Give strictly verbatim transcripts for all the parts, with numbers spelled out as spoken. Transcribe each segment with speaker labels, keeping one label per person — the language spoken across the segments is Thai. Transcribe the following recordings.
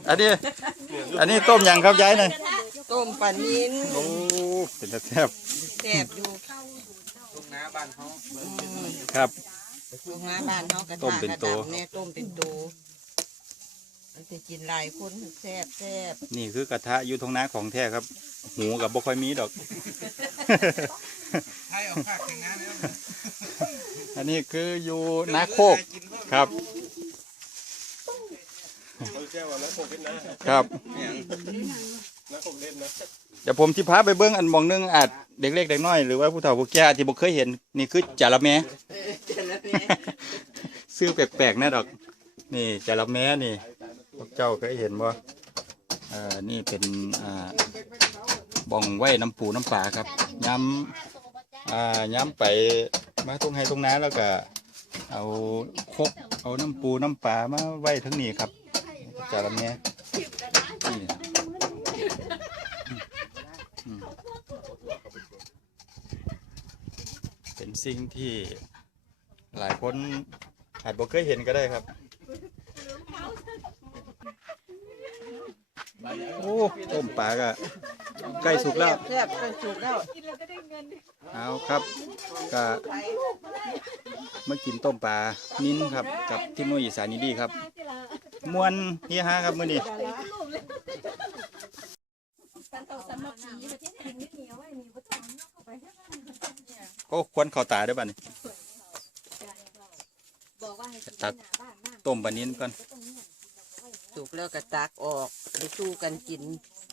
Speaker 1: อันนี้อันนี้ต้มยังครับยายเนี่ย
Speaker 2: ต้มปลานิ้น
Speaker 1: โอ้เป็นแซ่บ
Speaker 2: แซ่บอยู่
Speaker 3: ลูกน้าบ้านเขา
Speaker 1: ครับ
Speaker 2: ลูกน้าบ้านเขากระทะ
Speaker 1: ต้มเป็นโต
Speaker 2: เนี่ยต้มเป็นโตมันจะกินหลายคนแซ่บแซ่บ
Speaker 1: นี่คือกระทะอยู่ทงน้าของแท้ครับหูกับบ่ค่อยมีดอก
Speaker 3: ใช่ออกภาคแข่งงานแล้ว
Speaker 1: อันนี้คืออยู่นาโคกครับครับเดี๋ยวผมที่พาไปเบิ้งอันมองนึงอาจเด็กเล็กเด็กน้อยหรือว่าผู้เฒ่าผู้แก่ที่บ่เคยเห็นนี่คือจาระแม้ซื้อแปลกๆนะดอกนี่จาระแม้นี่พวกเจ้าเคยเห็นบ่เอ่อนี่เป็นอ่าบ่องไว้น้ำปูน้ำปลาครับย้ำอ่าย้ำไปมาตรงให้ตรงนั้นแล้วก็เอาคกเอาน้ำปูน้ำปลามาไว้ทั้งนี้ครับจาระแม้นี่เป็นสิ่งที่หลายคนอาจบ่เคยเห็นก็ได้ครับโอ้ต้มปลาก็ใกล้สุกแล้ว
Speaker 2: แซ่บใกล้สุกแล้ว
Speaker 1: เอาครับก็มากินต้มปลานิ้นครับกับที่มื้ออีสานดีครับมวนเฮียฮะครับมื้อนี้ก็ควรเข้าตาด้วยป่ะนี่ตักต้มปลานิ้นก่อน
Speaker 2: สุกแล้วก็ตักออกไปสู้กันกิน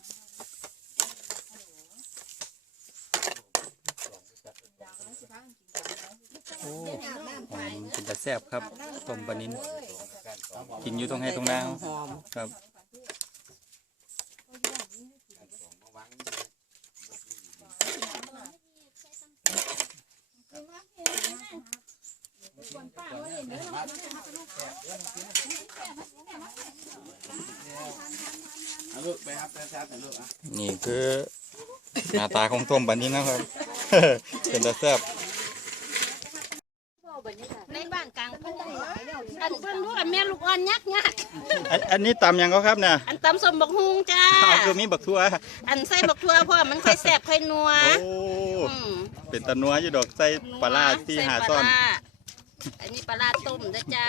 Speaker 1: โอ้กินแต่แซ่บครับต้มปลานิ้นกินอยู่ตรงให้ตรงน้าครับนี่คือหน้าตาของต้มปลานิ้นนะครับเป็นแต่แซ่บ
Speaker 4: ในบ้านกลางพุ่งอันเพิ่นรู้อันแม่ลูกอ่อนยักยัก
Speaker 1: อันนี้ตำยังเขาครับเนี่ย
Speaker 4: อันตำสมบักฮุงจ้า
Speaker 1: คือมีบักทั่ว
Speaker 4: อันใส่บักทั่วเพราะมันค่อยแซ่บค่อยนัว
Speaker 1: โอ้เป็นตะนัวอยู่ดอกใส่ปลาที่หาซ่อน
Speaker 4: อันนี้ปลาต้มนะจ้า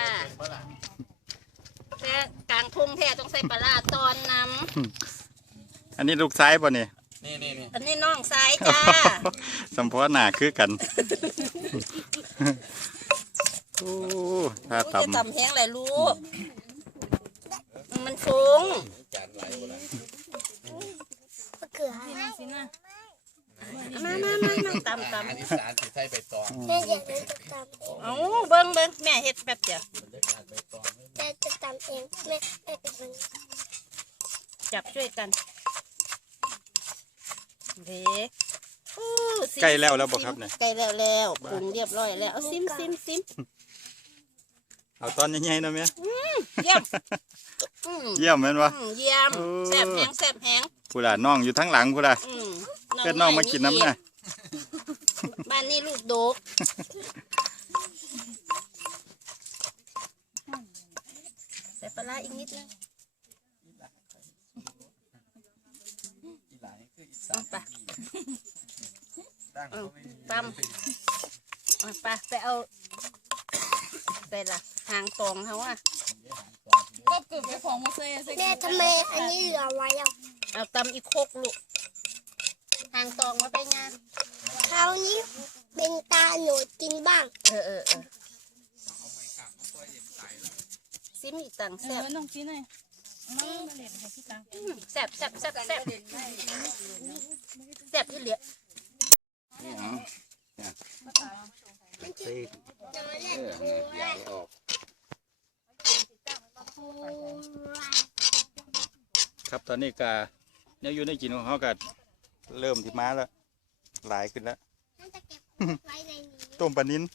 Speaker 4: แต่กลางทุ่งแท้ต้องใส่ปลาตอนน้
Speaker 1: ำอันนี้ลูกซ้ายป่ะนี่
Speaker 3: นี่นี่นี่
Speaker 4: อันนี้น้องซ้ายจ้า
Speaker 1: สัมพอหนาคือกันโอ้ถ้าตำ
Speaker 4: ตำแห้งเลยลูกมันฟุ้งมามามามาตำตำ
Speaker 3: อันนี้สารสีไทยใบตอง
Speaker 5: แม่อยากได้จะตำ
Speaker 4: เอาเบิ้งเบิ้งแม่เฮ็ดแบบเดียว
Speaker 5: แม่จะตำเองแม่แม่เป็นคน
Speaker 4: จับช่วยกันเด็ก
Speaker 1: ใกล้แล้วแล้วบอกครับเนี่ย
Speaker 4: ใกล้แล้วแล้วปรุงเรียบร้อยแล้วเอาซิมซิมซิม
Speaker 1: เอาตอนใหญ่ๆนะแม่
Speaker 4: เยี่ยม
Speaker 1: เยี่ยมแม่นวะ
Speaker 4: เยี่ยมแซ่บแห้งแซ่บแห้ง
Speaker 1: ผู้ล่ะน้องอยู่ทั้งหลังผู้ล่ะเกิดน้องมากินน้ำน่ะ
Speaker 4: บ้านนี้ลูกโดกใส่ปลาอีกนิดนึงเอาไปตำเอาไปไปเอาไปละหางตองเขาอ่ะ
Speaker 5: ก็เกือบไปของมาเซ่แม่ทำไมอันนี้เหลือไว้อ่ะ
Speaker 4: เอาตำอีกโคกลูกหางตองมาไปงาน
Speaker 5: คราวนี้เป็นตาหนูกินบ้าง
Speaker 4: เออเออเออซิมอีกตังแซ่บน้องพี่หน่อยแซ่บแซ่บแซ่บแซ่บแซ่บที่เหลือ
Speaker 1: ครับตอนนี้กาเนี่ยอยู่ในกินของเขาก็เริ่มที่ม้าแล้วหลายขึ้นแล้วต้มปลานิ้น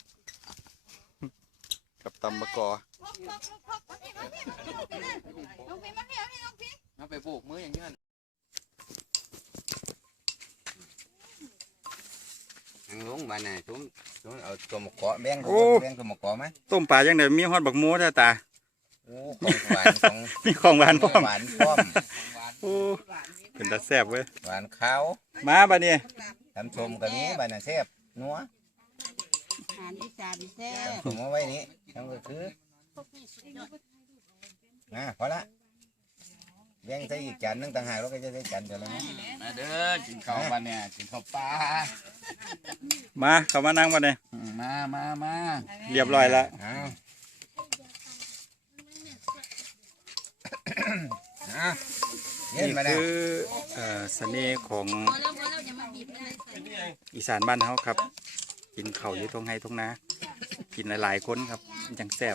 Speaker 1: กับตำมะกอ
Speaker 3: เอาไปโบกมืออย่างนี้ลุงบ้านไหนทุ่มทุ่มเอาตัวหมกเกาะแบงแบงตัวหมกเกาะไหม
Speaker 1: ต้มปลายังไงมีฮอดบักโม้ท่าตา
Speaker 3: โอ้ของหวานของ
Speaker 1: มีของหวานพร้อม
Speaker 3: หวานพร้อม
Speaker 1: โอ้เป็นตาแซ่บเว้ย
Speaker 3: หวานขาว
Speaker 1: มาบัดนี้
Speaker 3: ทำชมกับนี้บานาแซ่บนัว
Speaker 4: อาหารอีสานแซ่บ
Speaker 3: ผมเอาไว้นี้ทั้งก็คือนะพอละแบ่งใส่อีกจานหนึงต่างหากแล้วก็จะใส่จานเดียวแล้วนะ
Speaker 6: มาเด้อกินข้าวบ้านเนี่ยกินข้าวปลา
Speaker 1: มาเข้ามานั่งบัดนี้
Speaker 6: อืมมามามา
Speaker 1: เรียบร้อยแล้ว
Speaker 3: เอาเอาเย็น
Speaker 1: นี่
Speaker 3: มาแล้ว
Speaker 1: คือเอ่อเสน่ห์ของอีสานบ้านเฮาครับ กินข้าวอยู่ทงไห้ทงนากินหลายๆคนครับมันจังแซ่บ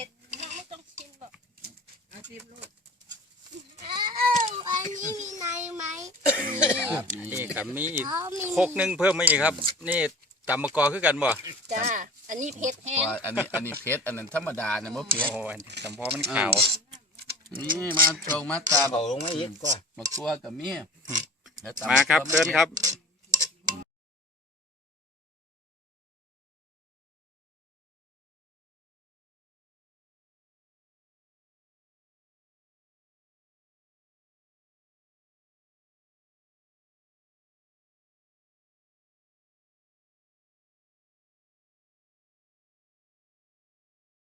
Speaker 5: อ้าวอันนี้มีในไหม
Speaker 1: นี่ครับมีอีก
Speaker 5: อ๋อมี
Speaker 1: โคกหนึงเพิ่มมาอีกครับ นี่ตำมะกอคือกันบ่
Speaker 4: จ้าอันนี้เผ็ดแห้ง
Speaker 6: ว่าอันนี้อันนี้เพชรอันนั้นธรรมดาเนี่ยบ่เพชร
Speaker 1: โอ้อันนี้ตำพอมันขาว
Speaker 6: นี่มาโชงมาตาบ
Speaker 3: เอาลงมาอีกก็
Speaker 6: มาตัวกับเมียแล้วตำ
Speaker 1: มาครับ
Speaker 6: ตัว
Speaker 1: เชิญครับ
Speaker 6: เ